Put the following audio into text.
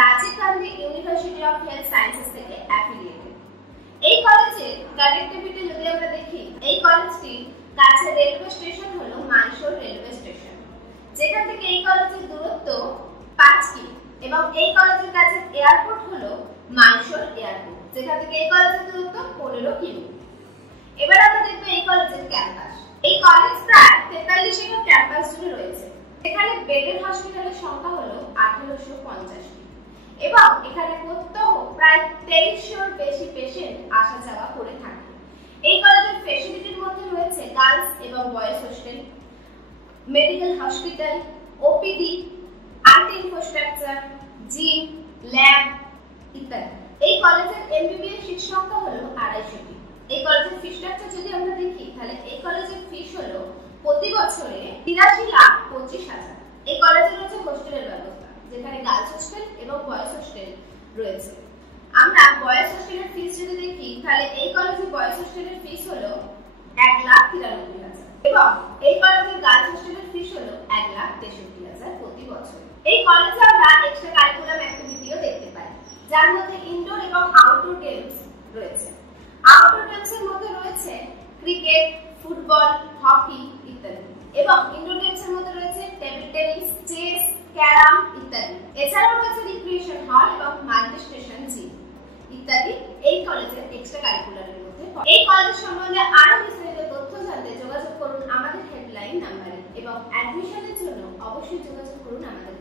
Rajib Gandhi university of health sciences থেকে affiliated. এই কলেজের কানেক্টিভিটি যদি আমরা দেখি, এই কলেজটির কাছে রেলওয়ে স্টেশন হলো মাইশোর রেলওয়ে স্টেশন, যেখান থেকে এই কলেজের দূরত্ব 5 কিমি, এবং এই কলেজের কাছে এয়ারপোর্ট হলো মাইশোর এয়ারপোর্ট, যেখান থেকে এই কলেজের দূরত্ব 15 কিমি। এবার আমরা দেখব এই কলেজের ক্যাম্পাস। এই কলেজ প্রায় 43 একর ক্যাম্পাস জুড়ে রয়েছে। এখানে বেডেড হসপিটালের সংখ্যা হলো 1850টি, এবং এখানে প্রত্যহ প্রায় 2300-র বেশি পেশেন্ট আসা যাওয়া করে থাকে। এই কলেজের ফ্যাসিলিটির মধ্যে রয়েছে গার্লস এবং boys hostel, medical hospital, OPD, IT infrastructure, gym, lab ইত্যাদি। এই কলেজের এমবিবিএস সিট সংখ্যা হলো 250টি। এই কলেজের ফি স্ট্রাকচার যদি আমরা দেখি, তাহলে এই কলেজের ফিস হলো প্রতি বছরে 83,25,000। এই কলেজে রয়েছে হোস্টেলের ব্যবস্থা, যেখানে গার্লস হোস্টেল এবং বয়েজ হোস্টেল রয়েছে। আমরা বয়েজ হোস্টেলের ফিস যদি দেখি, তাহলে এই কলেজে বয়েজ হোস্টেলের ফিস হলো 1,93,000, এবং এই কলেজের গার্লস হোস্টেলের ফিস হলো 1,63,000 প্রতি বছর। এই কলেজে আমরা এক্সট্রা কারিকুলাম অ্যাক্টিভিটিও দেখতে পাই, যার মধ্যে ইনডোর এবং আউটডোর গেমস রয়েছে। আউটডোর গেমসের মধ্যে রয়েছে ক্রিকেট, ফুটবল, হকি ইত্যাদি, এবং ইনডোর গেমসের মধ্যে রয়েছে টেবিল টেনিস, চেস, ক্যারাম ইত্যাদি। এছাড়াও রয়েছে রিক্রিয়েশন হল এবং মাল্টি স্টেশন জিম ইত্যাদি এই কলেজের এক্সট্রা কারিকুলারের মধ্যে। এই কলেজ সম্বন্ধে আরো বিস্তারিত তথ্য জানতে যোগাযোগ করুন আমাদের হেল্পলাইন নাম্বারে, এবং অ্যাডমিশনের জন্য অবশ্যই যোগাযোগ করুন আমাদের।